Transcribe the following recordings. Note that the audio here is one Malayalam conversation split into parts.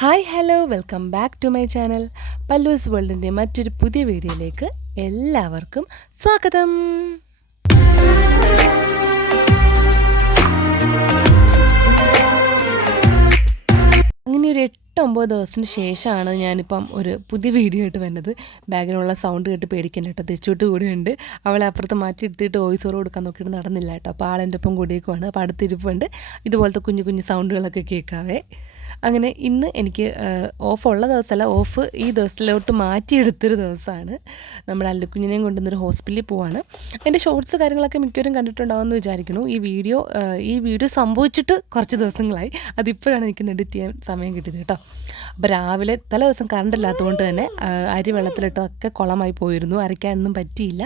Hi hello welcome back to my channel Palloos വേൾഡിൻ്റെ മറ്റൊരു പുതിയ വീഡിയോയിലേക്ക് എല്ലാവർക്കും സ്വാഗതം. അങ്ങനെ ഒരു 8-9 ദിവസത്തിന് ശേഷമാണ് ഞാനിപ്പം ഒരു പുതിയ വീഡിയോ ആയിട്ട് വരുന്നത്. ബാക്കിലുള്ള സൗണ്ട് കേട്ട് പേടിക്കണ്ട കേട്ടോ, തെച്ചോട്ട് കൂടിയുണ്ട്. അവളെ അപ്പുറത്ത് മാറ്റി എടുത്തിട്ട് വോയിസ് ഓവർ കൊടുക്കാൻ നോക്കിയിട്ട് നടന്നില്ല കേട്ടോ. അപ്പോൾ ആളെൻ്റെ ഒപ്പം കൂടിയേക്കുവാണ്. അപ്പോൾ അടുത്തിരിപ്പുണ്ട്. ഇതുപോലത്തെ കുഞ്ഞു കുഞ്ഞു സൗണ്ടുകളൊക്കെ കേൾക്കാവേ. അങ്ങനെ ഇന്ന് എനിക്ക് ഓഫുള്ള ദിവസമല്ല, ഓഫ് ഈ ദിവസത്തിലോട്ട് മാറ്റിയെടുത്തൊരു ദിവസമാണ്. നമ്മുടെ അല്ലുക്കുഞ്ഞിനെയും കൊണ്ടുവന്നൊരു ഹോസ്പിറ്റലിൽ പോവാണ്. എൻ്റെ ഷോർട്സ് കാര്യങ്ങളൊക്കെ മിക്കവരും കണ്ടിട്ടുണ്ടാവുമെന്ന് വിചാരിക്കുന്നു. ഈ വീഡിയോ സംഭവിച്ചിട്ട് കുറച്ച് ദിവസങ്ങളായി. അതിപ്പോഴാണ് എനിക്ക് എഡിറ്റ് ചെയ്യാൻ സമയം കിട്ടിയത് കേട്ടോ. അപ്പോൾ രാവിലെ തലേ ദിവസം കറണ്ട് ഇല്ലാത്തതുകൊണ്ട് തന്നെ അരി വെള്ളത്തിലിട്ടൊക്കെ കുളമായി പോയിരുന്നു, അരയ്ക്കാനൊന്നും പറ്റിയില്ല.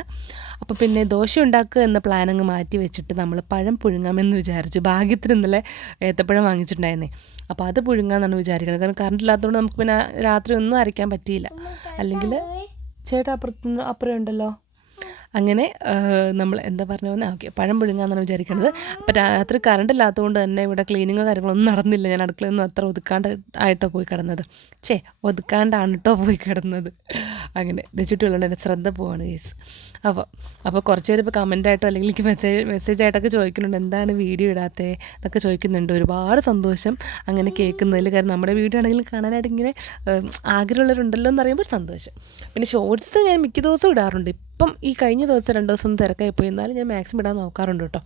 അപ്പോൾ പിന്നെ ദോശ ഉണ്ടാക്കുക എന്ന പ്ലാൻ അങ്ങ് മാറ്റി വെച്ചിട്ട് നമ്മൾ പഴം പുഴുങ്ങാമെന്ന് വിചാരിച്ചു. ഭാഗ്യത്തിന് ഇന്നലെ ഏത്തപ്പഴം വാങ്ങിച്ചിട്ടുണ്ടായിരുന്നേ, അപ്പോൾ അത് പുഴുങ്ങാമെന്നാണ് വിചാരിക്കുന്നത്. കാരണം കറണ്ട് ഇല്ലാത്തതുകൊണ്ട് നമുക്ക് പിന്നെ രാത്രി ഒന്നും അരയ്ക്കാൻ പറ്റിയില്ല. അല്ലെങ്കിൽ ചേട്ടാ അപ്പുറം ഉണ്ടല്ലോ. അങ്ങനെ നമ്മൾ എന്താ പറഞ്ഞു വന്നാൽ ഓക്കെ പഴം പുഴുങ്ങാന്നാണ് വിചാരിക്കുന്നത്. അപ്പോൾ രാത്രി കറണ്ട് ഇല്ലാത്തതുകൊണ്ട് തന്നെ ഇവിടെ ക്ലീനിങ്ങോ കാര്യങ്ങളൊന്നും നടന്നില്ല. ഞാൻ അടുക്കളയൊന്നും അത്ര ഒതുക്കാണ്ടായിട്ടോ പോയി കിടന്നത്. ഒതുക്കാണ്ടാണ് കേട്ടോ പോയി കിടന്നത്. അങ്ങനെ ചുറ്റുമുള്ളതുകൊണ്ട് എൻ്റെ ശ്രദ്ധ പോവാണ് കേസ്. അപ്പോൾ കുറച്ച് പേര് ഇപ്പോൾ കമൻറ്റായിട്ടോ അല്ലെങ്കിൽ എനിക്ക് മെസ്സേജായിട്ടൊക്കെ ചോദിക്കുന്നുണ്ട്, എന്താണ് വീഡിയോ ഇടാത്തത് എന്നൊക്കെ ചോദിക്കുന്നുണ്ട്. ഒരുപാട് സന്തോഷം അങ്ങനെ കേൾക്കുന്നതിൽ. കാരണം നമ്മുടെ വീഡിയോ ആണെങ്കിലും കാണാനായിട്ട് ഇങ്ങനെ ആഗ്രഹമുള്ളവരുണ്ടല്ലോ എന്ന് അറിയുമ്പോൾ സന്തോഷം. പിന്നെ ഷോർട്സ് ഞാൻ മിക്ക ദിവസവും ഇടാറുണ്ട്. ഇപ്പം ഈ കഴിഞ്ഞ ദിവസം 2 ദിവസം തിരക്കായി പോയി, എന്നാലും ഞാൻ മാക്സിമം ഇടാൻ നോക്കാറുണ്ട് കേട്ടോ.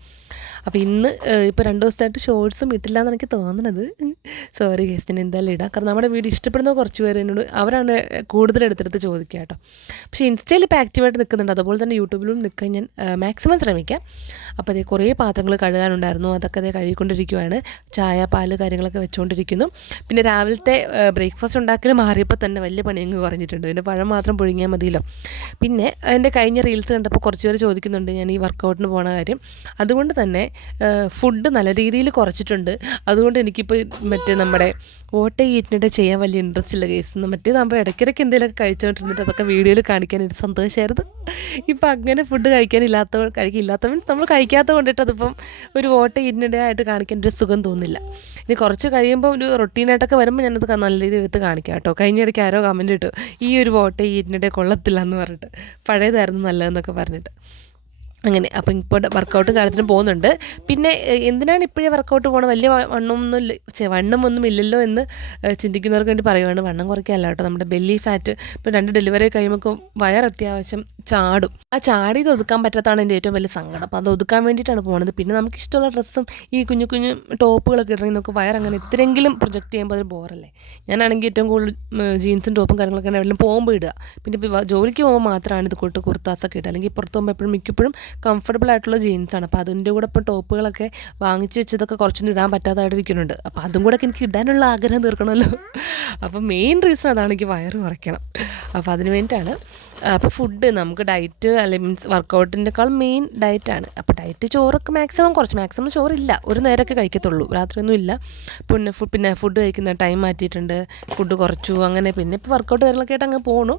അപ്പോൾ ഇന്ന് ഇപ്പോൾ 2 ദിവസമായിട്ട് ഷോർട്സും ഇട്ടില്ല എന്ന് എനിക്ക് തോന്നുന്നത്. സോറി ഗേസ്, ഞാൻ എന്തായാലും ഇടാം. കാരണം നമ്മുടെ വീഡിയോ ഇഷ്ടപ്പെടുന്ന കുറച്ച് പേര് എന്നോട് അവരാണ് കൂടുതൽ എടുത്തെടുത്ത് ചോദിക്കുക കേട്ടോ. പക്ഷേ ഇൻസ്റ്റയിൽ ഇപ്പോൾ ആക്റ്റീവായിട്ട് നിൽക്കുന്നുണ്ട്, അതുപോലെ തന്നെ യൂട്യൂബിലും നിൽക്കാൻ ഞാൻ മാക്സിമം ശ്രമിക്കാം. അപ്പോൾ അതേ കുറേ പാത്രങ്ങൾ കഴുകാനുണ്ടായിരുന്നു, അതൊക്കെ അതേ കഴുകിക്കൊണ്ടിരിക്കുകയാണ്. ചായ പാല് കാര്യങ്ങളൊക്കെ വെച്ചുകൊണ്ടിരിക്കുന്നു. പിന്നെ രാവിലത്തെ ബ്രേക്ക്ഫാസ്റ്റ് ഉണ്ടാക്കൽ മാറിയപ്പോൾ തന്നെ വലിയ പണി അങ്ങ് കുറഞ്ഞിട്ടുണ്ട്. പിന്നെ പഴം മാത്രം പുഴുങ്ങിയാൽ മതിയല്ലോ. പിന്നെ എൻ്റെ കഴിഞ്ഞ റീൽസ് കണ്ടപ്പോൾ കുറച്ച് പേര് ചോദിക്കുന്നുണ്ട് ഞാൻ ഈ വർക്കൗട്ടിന് പോണ കാര്യം. അതുകൊണ്ട് തന്നെ ഫുഡ് നല്ല രീതിയിൽ കുറച്ചിട്ടുണ്ട്. അതുകൊണ്ട് എനിക്കിപ്പോൾ നമ്മുടെ വോട്ട് ഈറ്റിനിടെ ചെയ്യാൻ വലിയ ഇൻട്രസ്റ്റ് ഇല്ല കേസ്. മറ്റേതാകുമ്പോൾ ഇടയ്ക്കിടയ്ക്ക് എന്തെങ്കിലുമൊക്കെ കഴിച്ചുകൊണ്ടിരുന്നിട്ട് അതൊക്കെ വീഡിയോയിൽ കാണിക്കാനൊരു സന്തോഷമായിരുന്നു. ഇപ്പം അങ്ങനെ ഫുഡ് കഴിക്കില്ലാത്തവൻ നമ്മൾ കഴിക്കാത്ത കൊണ്ടിട്ട് അതിപ്പം ഒരു വോട്ട് ഈറ്റിനിടെ ആയിട്ട് കാണിക്കാൻ ഒരു സുഖം തോന്നില്ല. ഇനി കുറച്ച് കഴിയുമ്പോൾ ഒരു റൊട്ടീനായിട്ടൊക്കെ വരുമ്പോൾ ഞാനത് നല്ല രീതിയിൽ എടുത്ത് കാണിക്കാം കേട്ടോ. കഴിഞ്ഞിടയ്ക്ക് ആരോ കമൻറ്റ് ഇട്ടു, ഈ ഒരു വോട്ട് ഈറ്റിനിടെ കൊള്ളത്തില്ല എന്ന് പറഞ്ഞിട്ട്, പഴയതായിരുന്നു നല്ലതെന്നൊക്കെ പറഞ്ഞിട്ട്. അങ്ങനെ അപ്പം ഇപ്പോൾ വർക്കൗട്ട് കാര്യത്തിന് പോകുന്നുണ്ട്. പിന്നെ എന്തിനാണ് ഇപ്പോഴേ വർക്കൗട്ട് പോകണം, വലിയ വണ്ണമൊന്നും ഇല്ലല്ലോ എന്ന് ചിന്തിക്കുന്നവർക്ക് വേണ്ടി പറയുവാണ്. വണ്ണം കുറയ്ക്കാമല്ല കേട്ടോ, നമ്മുടെ ബെല്ലി ഫാറ്റ് ഇപ്പോൾ 2 ഡെലിവറി കഴിയുമ്പോൾ വയർ അത്യാവശ്യം ചാടും. ആ ചാടിയത് ഒതുക്കാൻ പറ്റാത്തതാണ് എൻ്റെ ഏറ്റവും വലിയ സങ്കടം. അപ്പോൾ അത് ഒതുക്കാൻ വേണ്ടിയിട്ടാണ് പോകുന്നത്. പിന്നെ നമുക്ക് ഇഷ്ടമുള്ള ഡ്രസ്സും ഈ കുഞ്ഞു കുഞ്ഞു ടോപ്പുകളൊക്കെ ഇടണമെങ്കിൽ നമുക്ക് വയർ അങ്ങനെ ഇത്രയെങ്കിലും പ്രൊജക്റ്റ് ചെയ്യുമ്പോൾ അത് ബോറല്ലേ. ഞാനാണെങ്കിൽ ഏറ്റവും കൂടുതൽ ജീൻസും ടോപ്പും കാര്യങ്ങളൊക്കെ എവിടെയും പോകുമ്പോൾ ഇടുക. പിന്നെ ഇപ്പോൾ ജോലിക്ക് പോകുമ്പോൾ മാത്രമാണ് ഇത് കൂട്ട് കുർത്താസൊക്കെ ഇടുക. അല്ലെങ്കിൽ പുറത്ത് പോകുമ്പോൾ എപ്പോഴും മിക്കപ്പോഴും കംഫർട്ടബിൾ ആയിട്ടുള്ള ജീൻസാണ്. അപ്പോൾ അതിൻ്റെ കൂടെ ഇപ്പോൾ ടോപ്പുകളൊക്കെ വാങ്ങിച്ച് വെച്ചതൊക്കെ കുറച്ചൊന്നും ഇടാൻ പറ്റാതായിട്ട് ഇരിക്കുന്നുണ്ട്. അപ്പോൾ അതും കൂടെ എനിക്ക് ഇടാനുള്ള ആഗ്രഹം തീർക്കണമല്ലോ. അപ്പോൾ മെയിൻ റീസൺ അതാണ്, എനിക്ക് വയറ് കുറയ്ക്കണം. അപ്പോൾ അതിന് വേണ്ടിയിട്ടാണ്. അപ്പോൾ ഫുഡ് നമുക്ക് ഡയറ്റ് അല്ലെങ്കിൽ മീൻസ് വർക്കൗട്ടിൻ്റെക്കാൾ മെയിൻ ഡയറ്റാണ്. അപ്പോൾ ഡയറ്റ് ചോറൊക്കെ മാക്സിമം ചോറില്ല, ഒരു നേരമൊക്കെ കഴിക്കത്തുള്ളൂ, രാത്രിയൊന്നും ഇല്ല. പിന്നെ ഫുഡ് കഴിക്കുന്ന ടൈം മാറ്റിയിട്ടുണ്ട്, ഫുഡ് കുറച്ചു. അങ്ങനെ പിന്നെ ഇപ്പോൾ വർക്കൗട്ട് കാര്യങ്ങളൊക്കെ ആയിട്ട് അങ്ങ് പോകണം.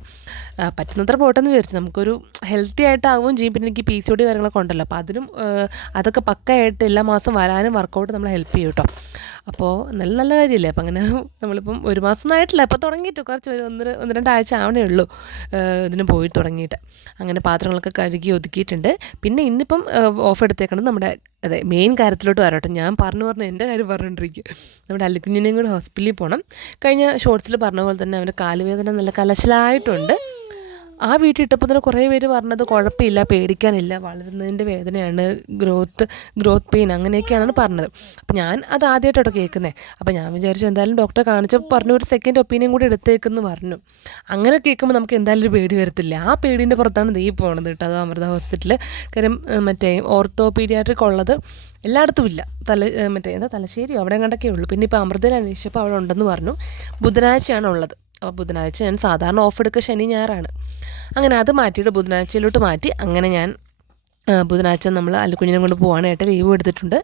പറ്റുന്നത്ര പോട്ടെന്ന് വിചാരിച്ചു. നമുക്കൊരു ഹെൽത്തി ആയിട്ടാവുകയും ചെയ്യും. പിന്നെ എനിക്ക് PCOD കാര്യങ്ങളൊക്കെ ഉണ്ടല്ലോ, അപ്പോൾ അതിനും അതൊക്കെ പക്കയായിട്ട് എല്ലാ മാസം വരാനും വർക്കൗട്ട് നമ്മളെ ഹെൽപ്പ് ചെയ്യും കേട്ടോ. അപ്പോൾ നല്ല കാര്യമില്ലേ. അപ്പോൾ അങ്ങനെ നമ്മളിപ്പം 1 മാസമൊന്നും ആയിട്ടില്ല, അപ്പോൾ തുടങ്ങിയിട്ട് കുറച്ച് 1-2 ആഴ്ച ആവണേ ഉള്ളൂ ഇതിന് പോയി തുടങ്ങിയിട്ട്. അങ്ങനെ പാത്രങ്ങളൊക്കെ കഴുകി ഒതുക്കിയിട്ടുണ്ട്. പിന്നെ ഇന്നിപ്പം ഓഫ് എടുത്തേക്കണം നമ്മുടെ മെയിൻ കാര്യത്തിലോട്ട് വരട്ടെ. ഞാൻ പറഞ്ഞു എൻ്റെ കാര്യം പറഞ്ഞുകൊണ്ടിരിക്കും. നമ്മുടെ അല്ലുക്കുഞ്ഞിനെയും കൂടെ ഹോസ്പിറ്റലിൽ പോകണം. കഴിഞ്ഞ ഷോർട്സിൽ പറഞ്ഞ പോലെ തന്നെ അവൻ്റെ കാലുവേദന നല്ല കലശലായിട്ടുണ്ട്. ആ വീട്ടിൽ ഇട്ടപ്പോൾ തന്നെ കുറേ പേര് പറഞ്ഞത് കുഴപ്പമില്ല, പേടിക്കാനില്ല, വളരുന്നതിൻ്റെ വേദനയാണ്, ഗ്രോത്ത് പെയിൻ അങ്ങനെയൊക്കെയാണ് പറഞ്ഞത്. അപ്പോൾ ഞാൻ അത് ആദ്യമായിട്ടോ കേൾക്കുന്നത്. അപ്പോൾ ഞാൻ വിചാരിച്ചു എന്തായാലും ഡോക്ടറെ കാണിച്ചപ്പോൾ പറഞ്ഞു ഒരു സെക്കൻഡ് ഒപ്പീനിയൻ കൂടി എടുത്തേക്കെന്ന് പറഞ്ഞു. അങ്ങനെ കേൾക്കുമ്പോൾ നമുക്ക് എന്തായാലും ഒരു പേടി വരത്തില്ല. ആ പേടീൻ്റെ പുറത്താണ് ദൈവം പോകണത് കേട്ടോ. അത് അമൃത ഹോസ്പിറ്റൽ. കാര്യം ഓർത്തോ പീഡിയാട്രിക് ഉള്ളത് എല്ലായിടത്തും ഇല്ല. തലശ്ശേരിയോ അവിടെ കണ്ടൊക്കെ ഉള്ളൂ. പിന്നെ ഇപ്പോൾ അമൃതയിൽ അന്വേഷിച്ചപ്പോൾ അവിടെ ഉണ്ടെന്ന് പറഞ്ഞു. ബുധനാഴ്ചയാണ് ഉള്ളത്. അപ്പോൾ ബുധനാഴ്ച ഞാൻ സാധാരണ ഓഫ് എടുക്കുക ശനി ഞായറാണ്. അങ്ങനെ അത് മാറ്റിയിട്ട് ബുധനാഴ്ചയിലോട്ട് മാറ്റി. അങ്ങനെ ഞാൻ ബുധനാഴ്ച നമ്മൾ അല്ലുക്കുഞ്ഞിനെ കൊണ്ട് പോകാനായിട്ട് ലീവ് എടുത്തിട്ടുണ്ട്.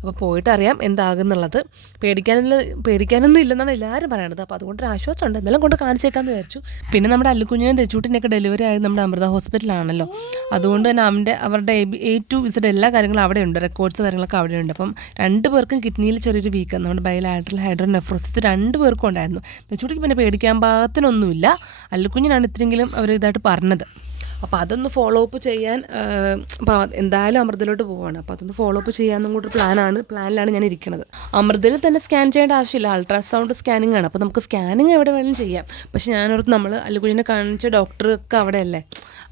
അപ്പോൾ പോയിട്ട് അറിയാം എന്താകുന്നുള്ളത്. പേടിക്കാനൊന്നും ഇല്ലെന്നാണ് എല്ലാവരും പറയണത്. അപ്പോൾ അതുകൊണ്ടൊരു ആശ്വാസമുണ്ട്. എന്തെല്ലാം കൊണ്ട് കാണിച്ചേക്കാമെന്ന് വിചാരിച്ചു. പിന്നെ നമ്മുടെ അല്ലുക്കുഞ്ഞിനും തെച്ചൂട്ടിൻ്റെയൊക്കെ ഡെലിവറി ആയത് നമ്മുടെ അമൃത ഹോസ്പിറ്റലാണല്ലോ. അതുകൊണ്ട് തന്നെ അവരുടെ A to Z എല്ലാ കാര്യങ്ങളും അവിടെയുണ്ട്, റെക്കോർഡ്സ് കാര്യങ്ങളൊക്കെ അവിടെയുണ്ട്. അപ്പം 2 പേർക്കും കിഡ്നിയിൽ ചെറിയൊരു വീക്കം, നമ്മുടെ ബയലാട്രൽ ഹൈഡ്രോനെഫ്രോസിസ് 2 പേർക്കും ഉണ്ടായിരുന്നു. തെച്ചൂട്ടിക്ക് പിന്നെ പേടിക്കാൻ പാകത്തിനൊന്നുമില്ല. അല്ലുക്കുഞ്ഞിനാണ് ഇത്രയെങ്കിലും അവർ ഇതായിട്ട് പറഞ്ഞത്. അപ്പോൾ അതൊന്ന് ഫോളോ അപ്പ് ചെയ്യാൻ എന്തായാലും അമൃതയിലോട്ട് പോവുകയാണ്. അപ്പോൾ അതൊന്ന് ഫോളോ അപ്പ് ചെയ്യാമെന്നും കൂടി പ്ലാനിലാണ് ഞാൻ ഇരിക്കുന്നത്. അമൃതയിൽ തന്നെ സ്കാൻ ചെയ്യേണ്ട ആവശ്യമില്ല, അൾട്രാസൗണ്ട് സ്കാനിങ് ആണ്. അപ്പോൾ നമുക്ക് സ്കാനിങ് എവിടെ വേണമെങ്കിലും ചെയ്യാം. പക്ഷേ ഞാനോർത്ത് നമ്മൾ അല്ലുകുഞ്ഞിനെ കാണിച്ച ഡോക്ടറൊക്കെ അവിടെയല്ലേ,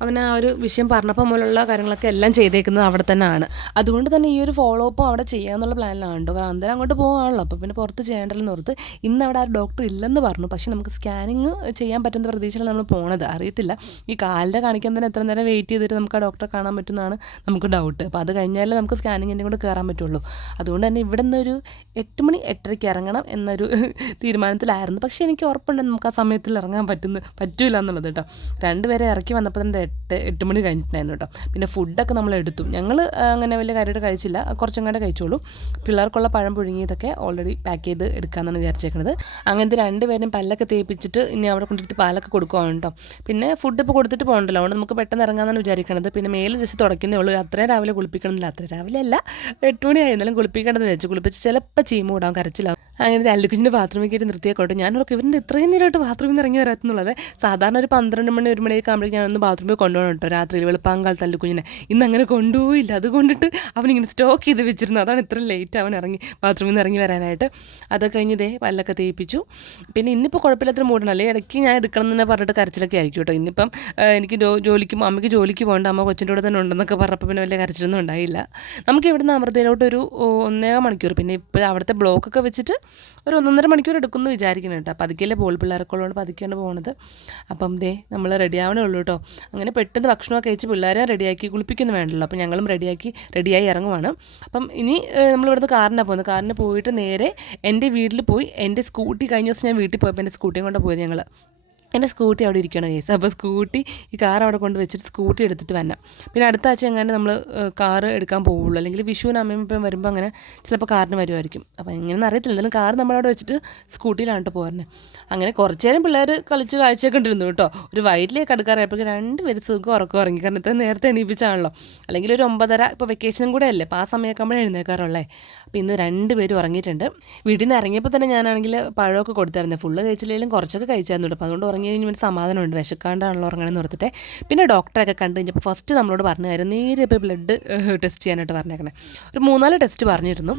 അവൻ ആ ഒരു വിഷയം പറഞ്ഞപ്പോൾ മുതലുള്ള കാര്യങ്ങളൊക്കെ എല്ലാം ചെയ്തേക്കുന്നത് അവിടെ തന്നെ ആണ്. അതുകൊണ്ട് തന്നെ ഈ ഒരു ഫോളോ അപ്പും അവിടെ ചെയ്യാമെന്നുള്ള പ്ലാനിലാണ് കേട്ടോ. കാരണം അന്നേരം അങ്ങോട്ട് പോകാണല്ലോ, അപ്പോൾ പിന്നെ പുറത്ത് ചെയ്യേണ്ടല്ലോ ഓർത്ത്. ഇന്ന് അവിടെ ആ ഡോക്ടർ ഇല്ലെന്ന് പറഞ്ഞു. പക്ഷേ നമുക്ക് സ്കാനിങ് ചെയ്യാൻ പറ്റുന്ന പ്രതീക്ഷയിലാണ് നമ്മൾ പോണത്. അറിയത്തില്ല, ഈ കാലിൻ്റെ കാണിക്കാൻ തന്നെ എത്ര നേരം വെയിറ്റ് ചെയ്തിട്ട് നമുക്ക് ആ ഡോക്ടറെ കാണാൻ പറ്റുന്നതാണ് നമുക്ക് ഡൗട്ട്. അപ്പോൾ അത് കഴിഞ്ഞാലേ നമുക്ക് സ്കാനിങ്ങിൻ്റെ കൂടെ കയറാൻ പറ്റുള്ളൂ. അതുകൊണ്ട് തന്നെ ഇവിടെ നിന്നൊരു 8 മണി 8:30 ഇറങ്ങണം എന്നൊരു തീരുമാനത്തിലായിരുന്നു. പക്ഷേ എനിക്ക് ഉറപ്പുണ്ട് നമുക്ക് ആ സമയത്തിൽ ഇറങ്ങാൻ പറ്റില്ല എന്നുള്ളത് കേട്ടോ. 2 പേരെ ഇറക്കി വന്നപ്പോൾ തന്നെ 8 മണി കഴിഞ്ഞിട്ടുണ്ടായിരുന്നു കേട്ടോ. പിന്നെ ഫുഡൊക്കെ നമ്മൾ എടുത്തു. ഞങ്ങൾ അങ്ങനെ വലിയ കാര്യമായിട്ട് കഴിച്ചില്ല, കുറച്ചങ്ങാണ്ട് കഴിച്ചോളൂ. പിള്ളേർക്കുള്ള പഴം പുഴുങ്ങിയതൊക്കെ ഓൾറെഡി പാക്ക് ചെയ്ത് എടുക്കാമെന്നാണ് വിചാരിച്ചേക്കുന്നത്. അങ്ങനത്തെ 2 പേരും പല്ലൊക്കെ തേപ്പിച്ചിട്ട് ഇനി അവിടെ കൊണ്ടിട്ട് പാലൊക്കെ കൊടുക്കുകയാണ് കേട്ടോ. പിന്നെ ഫുഡ് ഇപ്പോൾ കൊടുത്തിട്ട് പോകണ്ടല്ലോ, അതുകൊണ്ട് നമുക്ക് പെട്ടെന്ന് ഇറങ്ങാമെന്നാണ് വിചാരിക്കണത്. പിന്നെ മേല് ജസ്റ്റ് തുടയ്ക്കുന്നേ ഉള്ളൂ. അത്രയും രാവിലെ കുളിപ്പിക്കണമെന്നില്ല, അത്ര രാവിലെ അല്ല, 8 മണി ആയിരുന്നാലും കുളിപ്പിക്കേണ്ടതെന്ന് വെച്ചു. കുളിപ്പിച്ച് ചിലപ്പോൾ ചീമ വിടാം, കരച്ചിലാവും. അങ്ങനെ അല്ലുക്കുഞ്ഞിൻ്റെ ബാത്റൂമിൽ കയറ്റി നിർത്തിയേക്കോട്ടെ. ഞാനൊക്കെ ഇവരുടെ ഇത്രയും നേരമായിട്ട് ബാത്റൂമിൽ നിന്ന് ഇറങ്ങി വരാത്തുന്നുള്ളത്. സാധാരണ ഒരു 12 മണി 1 മണിയൊക്കെ ആകുമ്പോഴേക്കും ഞാനൊന്ന് ബാത്റൂമിൽ കൊണ്ടുപോകണം കേട്ടോ. രാത്രിയിൽ വെളുപ്പാങ്കാലത്ത് അല്ലുക്കുഞ്ഞിനെ ഇന്ന് അങ്ങനെ കൊണ്ടുപോയില്ല. അതുകൊണ്ടിട്ട് അവനിങ്ങനെ സ്റ്റോക്ക് ചെയ്ത് വെച്ചിരുന്നു. അതാണ് ഇത്ര ലേറ്റ് അവൻ ബാത്റൂമിൽ നിന്ന് ഇറങ്ങി വരാനായിട്ട്. അതൊക്കെ കഴിഞ്ഞ് പല്ലൊക്കെ തേപ്പിച്ചു. പിന്നെ ഇന്നിപ്പോൾ കുഴപ്പമില്ലാത്തൊരു മൂടണല്ലേ, ഇടയ്ക്ക് ഞാൻ എടുക്കണം എന്ന് പറഞ്ഞിട്ട് കരച്ചിലൊക്കെ ആയിരിക്കും കേട്ടോ. ഇന്നിപ്പം എനിക്ക് അമ്മയ്ക്ക് ജോലിക്ക് പോകേണ്ട, അമ്മ കൊച്ചിൻ്റെ കൂടെ തന്നെ ഉണ്ടെന്നൊക്കെ പറഞ്ഞപ്പോൾ പിന്നെ വലിയ കരച്ചിലൊന്നും ഉണ്ടായില്ല. നമുക്ക് ഇവിടുന്ന് അമൃതയിലോട്ട് ഒരു 1.5 മണിക്കൂർ, പിന്നെ ഇപ്പോൾ അവിടുത്തെ ബ്ലോക്കൊക്കെ വെച്ചിട്ട് ഒരു 1.5 മണിക്കൂർ എടുക്കുമെന്ന് വിചാരിക്കണം കേട്ടോ. പതുക്കെയല്ലേ പിള്ളേർക്കുള്ളതുകൊണ്ട് പതുക്കെയാണ് പോകുന്നത്. അപ്പം നമ്മൾ റെഡി ആവണേ ഉള്ളൂ കേട്ടോ. അങ്ങനെ പെട്ടെന്ന് ഭക്ഷണമൊക്കെ കഴിച്ച് പിള്ളേരെ റെഡിയാക്കി, കുളിപ്പിക്കുന്നു വേണ്ടല്ലോ. അപ്പം ഞങ്ങളും റെഡിയായി ഇറങ്ങുവാണ്. അപ്പം ഇനി നമ്മളിവിടുന്ന് കാറിന് പോയിട്ട് നേരെ എൻ്റെ വീട്ടിൽ പോയി. എൻ്റെ സ്കൂട്ടി കഴിഞ്ഞ ദിവസം ഞാൻ വീട്ടിൽ പോയപ്പോൾ എൻ്റെ സ്കൂട്ടിയും കൊണ്ട് പോയത് ഞങ്ങൾ. എൻ്റെ സ്കൂട്ടി അവിടെ ഇരിക്കണം കേസ്. അപ്പോൾ ഈ കാർ അവിടെ കൊണ്ട് വെച്ചിട്ട് സ്കൂട്ടി എടുത്തിട്ട് വരണം. പിന്നെ അടുത്ത ആഴ്ച എങ്ങനെ നമ്മൾ കാറ് എടുക്കാൻ പോവുള്ളൂ, അല്ലെങ്കിൽ വിഷുവിന് അമ്മയും ഇപ്പം വരുമ്പോൾ അങ്ങനെ ചിലപ്പോൾ കാറിന് വരുമായിരിക്കും. അപ്പോൾ എങ്ങനെയെന്ന് അറിയത്തില്ല, എന്നാലും കാർ നമ്മളവിടെ വെച്ചിട്ട് സ്കൂട്ടിയിലാണ് പോരുന്നത്. അങ്ങനെ കുറച്ച് നേരം പിള്ളേർ കളിച്ച് കാഴ്ചയൊക്കെ ഉണ്ടിരുന്നു കേട്ടോ. ഒരു വൈകിട്ടിലേക്ക് അടുക്കാറായപ്പോഴേക്കും 2 പേര് സുഖം ഉറങ്ങി. കാരണം ഇത്ര നേരത്തെ എണീപ്പിച്ചാണല്ലോ. അല്ലെങ്കിൽ ഒരു 9:30, ഇപ്പോൾ വെക്കേഷനും കൂടെ അല്ലേ, അപ്പോൾ ആ സമയമൊക്കെ നമ്മൾ എഴുന്നേക്കാറുള്ളേ. അപ്പോൾ ഇന്ന് 2 പേരും ഉറങ്ങിയിട്ടുണ്ട്. വീട്ടിൽ നിന്ന് ഇറങ്ങിയപ്പോൾ തന്നെ ഞാനാണെങ്കിൽ പഴമൊക്കെ കൊടുത്തായിരുന്നു. ഫുള്ള് കഴിച്ചില്ലെങ്കിലും കുറച്ചൊക്കെ കഴിച്ചായിരുന്നു കേട്ടോ. അപ്പോൾ അതുകൊണ്ട് ഉറങ്ങി കഴിഞ്ഞാൽ സമാധാനമുണ്ട്, വിശക്കാണ്ടാണല്ലോ ഉറങ്ങണമെന്ന് ഓർത്തിട്ട്. പിന്നെ ഡോക്ടറൊക്കെ കണ്ടു കഴിഞ്ഞപ്പോൾ ഫസ്റ്റ് നമ്മളോട് പറഞ്ഞു കാര്യം നേരെ ഇപ്പോൾ ബ്ലഡ് ടെസ്റ്റ് ചെയ്യാനായിട്ട് പറഞ്ഞേക്കണേ. ഒരു 3-4 ടെസ്റ്റ് പറഞ്ഞിരുന്നു.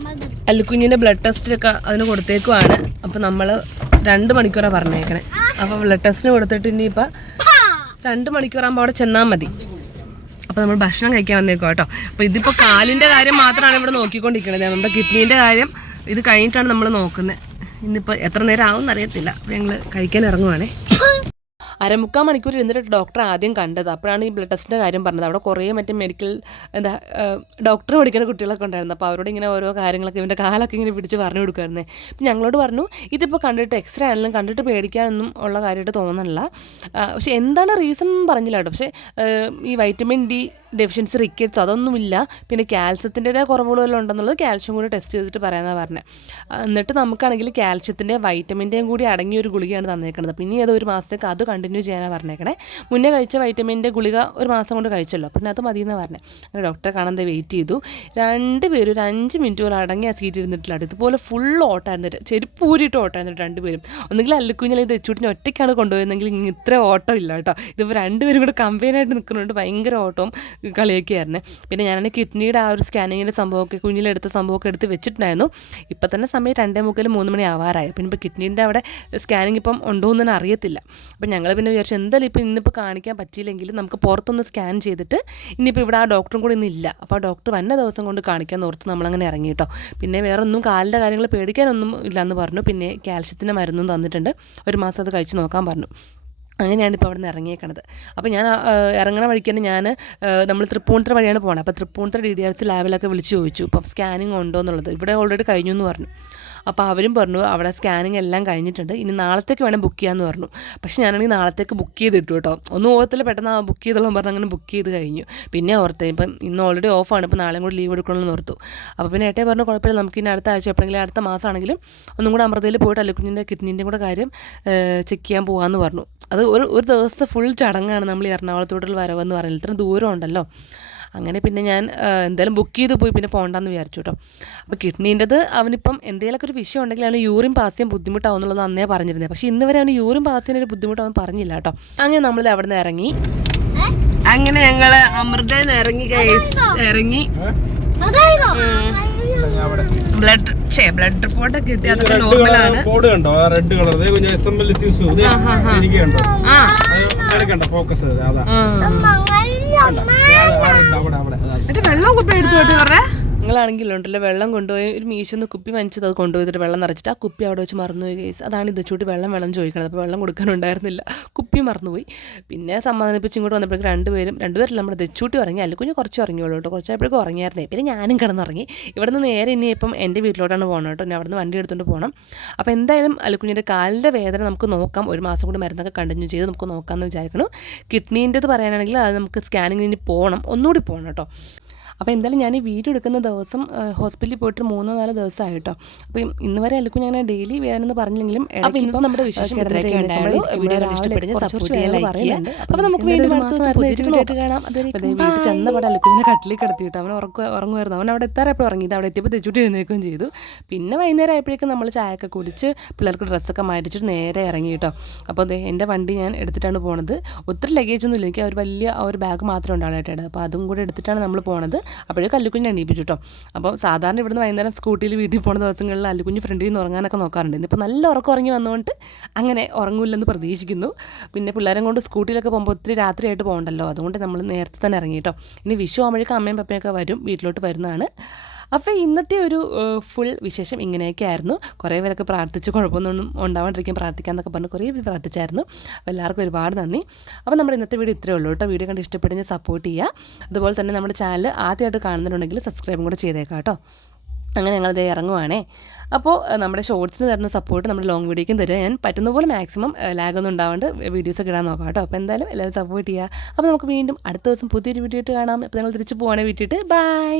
അല്ലുക്കുഞ്ഞിൻ്റെ ബ്ലഡ് ടെസ്റ്റിലൊക്കെ അതിന് കൊടുത്തേക്കുവാണ്. അപ്പോൾ നമ്മൾ 2 മണിക്കൂറാണ് പറഞ്ഞേക്കണേ. അപ്പോൾ ബ്ലഡ് ടെസ്റ്റിന് കൊടുത്തിട്ട് ഇനിയിപ്പോൾ 2 മണിക്കൂറാകുമ്പോൾ അവിടെ ചെന്നാൽ മതി. അപ്പോൾ നമ്മൾ ഭക്ഷണം കഴിക്കാൻ വന്നേക്കും കേട്ടോ. അപ്പോൾ ഇതിപ്പോൾ കാലിൻ്റെ കാര്യം മാത്രമാണ് ഇവിടെ നോക്കിക്കൊണ്ടിരിക്കുന്നത്. നമ്മുടെ കിഡ്നീൻ്റെ കാര്യം ഇത് കഴിഞ്ഞിട്ടാണ് നമ്മൾ നോക്കുന്നത്. ഇന്നിപ്പോൾ എത്ര നേരം ആവും എന്നറിയത്തില്ല. അപ്പോൾ ഞങ്ങൾ കഴിക്കാൻ ഇറങ്ങുവാണേ. 1/4 മണിക്കൂർ ഇരുന്നിട്ട് ഡോക്ടർ ആദ്യം കണ്ടത്. അപ്പോഴാണ് ഈ ബ്ലഡ് ടെസ്റ്റിൻ്റെ കാര്യം പറഞ്ഞത്. അവിടെ കുറേ മറ്റേ ഡോക്ടർ പഠിക്കുന്ന കുട്ടികളൊക്കെ ഉണ്ടായിരുന്നു. അപ്പോൾ അവരോട് ഇങ്ങനെ ഓരോ കാര്യങ്ങളൊക്കെ ഇവൻ്റെ കാലൊക്കെ ഇങ്ങനെ പിടിച്ച് പറഞ്ഞു കൊടുക്കുമായിരുന്നേ. അപ്പം ഞങ്ങളോട് പറഞ്ഞു ഇതിപ്പോൾ കണ്ടിട്ട് എക്സ്റേ ആണെങ്കിലും കണ്ടിട്ട് പേടിക്കാനൊന്നും ഉള്ള കാര്യമായിട്ട് തോന്നണില്ല. പക്ഷേ എന്താണ് റീസൺ പറഞ്ഞില്ല കേട്ടോ. പക്ഷേ ഈ വൈറ്റമിൻ ഡി ഡെഫിഷ്യൻസി റിക്കറ്റ്സ് അതൊന്നുമില്ല. പിന്നെ കാൽസ്യത്തിൻ്റെതായ കുറവുകളെല്ലാം ഉണ്ടെന്നുള്ളത് കാൽഷ്യം കൂടി ടെസ്റ്റ് ചെയ്തിട്ട് പറയാനാണ് പറഞ്ഞത്. എന്നിട്ട് നമുക്കാണെങ്കിൽ കാൽഷ്യത്തിൻ്റെ വൈറ്റമിൻ്റെയും കൂടി അടങ്ങിയ ഒരു ഗുളികയാണ് തന്നേക്കുന്നത്. പിന്നെ അത് 1 മാസത്തേക്ക് അത് കണ്ടിന്യൂ ചെയ്യാനാണ് പറഞ്ഞേക്കണേ. മുന്നേ കഴിച്ച വൈറ്റമിൻ്റെ ഗുളിക 1 മാസം കൊണ്ട് കഴിച്ചല്ലോ, പിന്നെ അത് മതിയെന്നാണ് പറഞ്ഞത്. അങ്ങനെ ഡോക്ടറെ കാണാൻ വെയിറ്റ് ചെയ്തു. 2 പേരും ഒരു 5 മിനിറ്റ് പോലെ അടങ്ങി ആ സീറ്റ് ഇരുന്നിട്ടില്ല. ഇതുപോലെ ഫുൾ ഓട്ടമായിരുന്നിട്ട്, ചെരുപ്പ് ഊരിയിട്ട് ഓട്ടമായിരുന്നിട്ട് 2 പേരും. ഒന്നുകിൽ അല്ലുക്കുഞ്ഞിൽ ഇത് തെച്ചൂട്ടിനെ ഒറ്റയ്ക്കാണ് കൊണ്ടുപോയതെങ്കിൽ ഇത്ര ഓട്ടം ഇല്ല കേട്ടോ. ഇതിപ്പോൾ 2 പേരും കൂടെ കമ്പൈനായിട്ട് നിൽക്കുന്നുണ്ട്. ഭയങ്കര ഓട്ടവും കളിയൊക്കെയായിരുന്നു. പിന്നെ ഞാനാണെങ്കിൽ കിഡ്നിയുടെ ആ ഒരു സ്കാനിങ്ങിൻ്റെ സംഭവമൊക്കെ കുഞ്ഞിലെടുത്ത സംഭവമൊക്കെ എടുത്ത് വെച്ചിട്ടുണ്ടായിരുന്നു. ഇപ്പം തന്നെ സമയം 2:30 3 മണി ആവാറായി. പിന്നെ ഇപ്പോൾ കിഡ്നീൻ്റെ അവിടെ സ്കാനിങ് ഇപ്പം ഉണ്ടോ എന്ന് തന്നെ അറിയത്തില്ല. അപ്പം ഞങ്ങൾ പിന്നെ വിചാരിച്ചു എന്തായാലും ഇന്നിപ്പോൾ കാണിക്കാൻ പറ്റിയില്ലെങ്കിൽ നമുക്ക് പുറത്തൊന്ന് സ്കാൻ ചെയ്തിട്ട് ഇനിയിപ്പോൾ ഇവിടെ ആ ഡോക്ടറും കൂടി ഇന്നില്ല. അപ്പോൾ ആ ഡോക്ടർ വന്ന ദിവസം കൊണ്ട് കാണിക്കാൻ ഓർത്ത് നമ്മളങ്ങനെ ഇറങ്ങി കേട്ടോ. പിന്നെ വേറെ ഒന്നും കാലിൻ്റെ കാര്യങ്ങൾ പേടിക്കാനൊന്നും ഇല്ലയെന്ന് പറഞ്ഞു. പിന്നെ കാൽഷ്യത്തിൻ്റെ മരുന്നും തന്നിട്ടുണ്ട്, 1 മാസം അത് കഴിച്ച് നോക്കാൻ പറഞ്ഞു. അങ്ങനെയാണ് ഇപ്പോൾ അവിടെ നിന്ന് ഇറങ്ങിയേക്കണത്. അപ്പോൾ ഞാൻ ഇറങ്ങണ വഴിക്ക് തന്നെ നമ്മൾ തൃപ്പൂണിത്തുറ വഴിയാണ് പോകുന്നത്. അപ്പോൾ തൃപ്പൂണിത്തുറ DDRC ലാബിലൊക്കെ വിളിച്ച് ചോദിച്ചു ഇപ്പം സ്കാനിങ് ഉണ്ടോ എന്നുള്ളത്. ഇവിടെ ഓൾറെഡി കഴിഞ്ഞു എന്ന് പറഞ്ഞു. അപ്പോൾ അവരും പറഞ്ഞു അവിടെ സ്കാനിങ് എല്ലാം കഴിഞ്ഞിട്ടുണ്ട്, ഇനി നാളത്തേക്ക് വേണം ബുക്ക് ചെയ്യാമെന്ന് പറഞ്ഞു. പക്ഷേ ഞാനാണെങ്കിൽ നാളത്തേക്ക് ബുക്ക് ചെയ്തിട്ടു കേട്ടോ. ഒന്നും ഓർത്തില്ല, പെട്ടെന്ന് ബുക്ക് ചെയ്തോളാം പറഞ്ഞ് അങ്ങനെ ബുക്ക് ചെയ്ത് കഴിഞ്ഞു. പിന്നെ ഓർത്തേ ഇപ്പം ഇന്ന് ഓൾറെഡി ഓഫാണ്, ഇപ്പോൾ നാളെയും കൂടി ലീവ് എടുക്കണമെന്ന് ഓർത്തു. അപ്പോൾ പിന്നെ ഏട്ടേ പറഞ്ഞു കുഴപ്പമില്ല, നമുക്ക് ഇനി അടുത്ത ആഴ്ച എപ്പോഴെങ്കിലും അടുത്ത മാസമാണെങ്കിലും ഒന്നും കൂടെ അമൃതയിൽ പോയിട്ട് അല്ലുക്കുഞ്ഞിൻ്റെ കിഡ്നീൻ്റെയും കൂടെ കാര്യം ചെക്ക് ചെയ്യാൻ പോകാമെന്ന് പറഞ്ഞു. അത് ഒരു ദിവസത്തെ ഫുൾ ചടങ്ങാണ് നമ്മൾ എറണാകുളത്തോട്ടുള്ള വരവെന്ന് പറയുന്നത്, ഇത്രയും ദൂരം ഉണ്ടല്ലോ. അങ്ങനെ പിന്നെ ഞാൻ എന്തായാലും ബുക്ക് ചെയ്ത് പോയി, പിന്നെ പോകണ്ടെന്ന് വിചാരിച്ചു കേട്ടോ. അപ്പോൾ കിഡ്നീൻ്റെത് അവനിപ്പം എന്തെങ്കിലുമൊക്കെ ഒരു വിഷയം ഉണ്ടെങ്കിൽ അവന് യൂറിൻ പാസ് ചെയ്യാൻ ബുദ്ധിമുട്ടാവുന്നുള്ളത് അന്നേ പറഞ്ഞിരുന്നത്. പക്ഷേ ഇന്ന് വരെ അവന് യൂറിൻ പാസ് ചെയ്യാനൊരു ബുദ്ധിമുട്ട് അവൻ പറഞ്ഞില്ല കേട്ടോ. അങ്ങനെ നമ്മളിത് അവിടെ നിന്ന് ഇറങ്ങി. അങ്ങനെ ഞങ്ങൾ അമൃതയിൽ നിന്ന് ഇറങ്ങി ബ്ലഡ് റിപ്പോർട്ട് കിട്ടി, അതൊക്കെ നോർമലാണ്. വെള്ളം കുപ്പി എടുത്തു പറഞ്ഞേ. നിങ്ങളാണെങ്കിലുണ്ടല്ലോ വെള്ളം കൊണ്ടുപോയി ഒരു മീശൊന്ന് കുപ്പി വാങ്ങിച്ചത്, അത് കൊണ്ടുപോയിട്ട് വെള്ളം നിറച്ചിട്ട് ആ കുപ്പി അവിടെ വെച്ച് മറന്നുപോയി ഗൈസ്. അതാണ് ഇത് ചൂട്ടി വെള്ളം ചോദിക്കണത്. അപ്പോൾ വെള്ളം കൊടുക്കാനുണ്ടായിരുന്നില്ല, കുപ്പി മറന്നുപോയി. പിന്നെ സമാധാനിപ്പിച്ച് ഇങ്ങോട്ട് വന്നപ്പോഴേക്കും രണ്ടുപേരില്ല നമ്മുടെ തെച്ചൂട്ടി ഉറങ്ങി, അല്ലുക്കുഞ്ഞ് കുറച്ച് ഉറങ്ങിയുള്ളൂ കേട്ടോ. കുറച്ചായപ്പോഴേക്കും ഉറങ്ങിയായിരുന്നേ. പിന്നെ ഞാനും കിടന്നുറങ്ങി. ഇവിടെ നിന്ന് നേരെ ഇനി ഇപ്പം എൻ്റെ വീട്ടിലോട്ടാണ് പോകണം കേട്ടോ. ഇനി അവിടെ നിന്ന് വണ്ടി എടുത്തുകൊണ്ട് പോകണം. അപ്പോൾ എന്തായാലും അല്ലുക്കുഞ്ഞിൻ്റെ കാലിൻ്റെ വേദന നമുക്ക് നോക്കാം, ഒരു മാസം കൂടി മരുന്നൊക്കെ കണ്ടിന്യൂ ചെയ്ത് നമുക്ക് നോക്കാമെന്ന് വിചാരിക്കണം. കിഡ്നീൻ്റെത് പറയാനാണെങ്കിൽ അത് നമുക്ക് സ്കാനിങ്ങിന് പോകണം, ഒന്നുകൂടി പോകണം കേട്ടോ. അപ്പോൾ എന്തായാലും ഞാൻ ഈ വീഡിയോ എടുക്കുന്ന ദിവസം ഹോസ്പിറ്റലിൽ പോയിട്ട് 3-4 ദിവസമായി കേട്ടോ. അപ്പോൾ ഇന്ന് വരെ അല്ലുക്കും ഞാൻ ഡെയിലി വേദന പറഞ്ഞില്ലെങ്കിലും ഇപ്പം നമ്മുടെ വിശേഷം അപ്പോൾ നമുക്ക് വീണ്ടും കാണാം. വീട്ടിൽ ചെന്നപാടെ അല്ലുക്കുഞ്ഞിനെ കട്ടിലേക്ക് കിടത്തിയിട്ട് അവൻ ഉറങ്ങുമായിരുന്നു. അവൻ അവിടെ എത്താറപ്പോൾ ഉറങ്ങി. അവിടെ എത്തിയപ്പോൾ തെച്ചുട്ടി എഴുന്നേൽക്കുകയും ചെയ്തു. പിന്നെ വൈകുന്നേരം ആയപ്പോഴേക്കും നമ്മൾ ചായയൊക്കെ കുടിച്ച് പിള്ളേർക്ക് ഡ്രസ്സൊക്കെ മാറ്റിച്ചിട്ട് നേരെ ഇറങ്ങി കേട്ടോ. അപ്പോൾ എൻ്റെ വണ്ടി ഞാൻ എടുത്തിട്ടാണ് പോണത്. ഒത്തിരി ലഗേജൊന്നും ഇല്ല, എനിക്ക് ഒരു ബാഗ് മാത്രമേ ഉണ്ടാവുള്ളൂ. അപ്പോൾ അതും കൂടെ എടുത്തിട്ടാണ് നമ്മൾ പോണത്. അപ്പോഴേക്കും അല്ലുക്കുഞ്ഞ് എണീപ്പിച്ചു കേട്ടോ. അപ്പോൾ സാധാരണ ഇവിടുന്ന് വൈകുന്നേരം സ്കൂട്ടിയിൽ വീട്ടിൽ പോകുന്ന ദിവസങ്ങളിൽ അല്ലുക്കുഞ്ഞ് ഫ്രണ്ടിൽ നിന്ന് ഉറങ്ങാനൊക്കെ നോക്കാറുണ്ട്. ഇന്നിപ്പോൾ നല്ല ഉറങ്ങി വന്നുകൊണ്ട് അങ്ങനെ ഉറങ്ങില്ലെന്ന് പ്രതീക്ഷിക്കുന്നു. പിന്നെ പിള്ളേരും കൊണ്ട് സ്കൂട്ടിയിലൊക്കെ പോകുമ്പോൾ ഒത്തിരി രാത്രിയായിട്ട് പോകണ്ടല്ലോ, അതുകൊണ്ട് നമ്മൾ നേരത്തെ തന്നെ ഇറങ്ങി കേട്ടോ. ഇനി വിഷു ആകുമ്പോഴേക്കും അമ്മയും പപ്പയൊക്കെ വീട്ടിലോട്ട് വരുന്നതാണ്. അപ്പോൾ ഇന്നത്തെ ഒരു ഫുൾ വിശേഷം ഇങ്ങനെയൊക്കെ ആയിരുന്നു. കുറേ പേരൊക്കെ പ്രാർത്ഥിച്ച് കുഴപ്പമൊന്നും ഉണ്ടാവാണ്ടിരിക്കാൻ പ്രാർത്ഥിക്കാമെന്നൊക്കെ പറഞ്ഞ് കുറേ പേര് പ്രാർത്ഥിച്ചായിരുന്നു. അപ്പോൾ എല്ലാവർക്കും ഒരുപാട് നന്ദി. അപ്പോൾ നമ്മുടെ ഇന്നത്തെ വീഡിയോ ഇത്രയേ ഉള്ളൂ കേട്ടോ. വീഡിയോ കണ്ട് ഇഷ്ടപ്പെടുന്ന സപ്പോർട്ട് ചെയ്യുക. അതുപോലെ തന്നെ നമ്മുടെ ചാനൽ ആദ്യമായിട്ട് കാണുന്നുണ്ടെങ്കിൽ സബ്സ്ക്രൈബും കൂടെ ചെയ്തേക്കാം കേട്ടോ. അങ്ങനെ ഞങ്ങളിത് ഇറങ്ങുവാണേ. അപ്പോൾ നമ്മുടെ ഷോർട്സിന് തരുന്ന സപ്പോർട്ട് നമ്മുടെ ലോങ് വീഡിയോയ്ക്കും തരിക. ഞാൻ പറ്റുന്ന പോലെ മാക്സിമം ലാഗൊന്നും ഉണ്ടാവാണ്ട് വീഡിയോസൊക്കെ ഇടാൻ നോക്കാം കേട്ടോ. അപ്പോൾ എന്തായാലും എല്ലാവരും സപ്പോർട്ട് ചെയ്യുക. അപ്പോൾ നമുക്ക് വീണ്ടും അടുത്ത ദിവസം പുതിയൊരു വീഡിയോ ആയിട്ട് കാണാം. അപ്പോൾ ഞങ്ങൾ തിരിച്ച് പോവാണേ വീട്ടിട്ട്. ബൈ.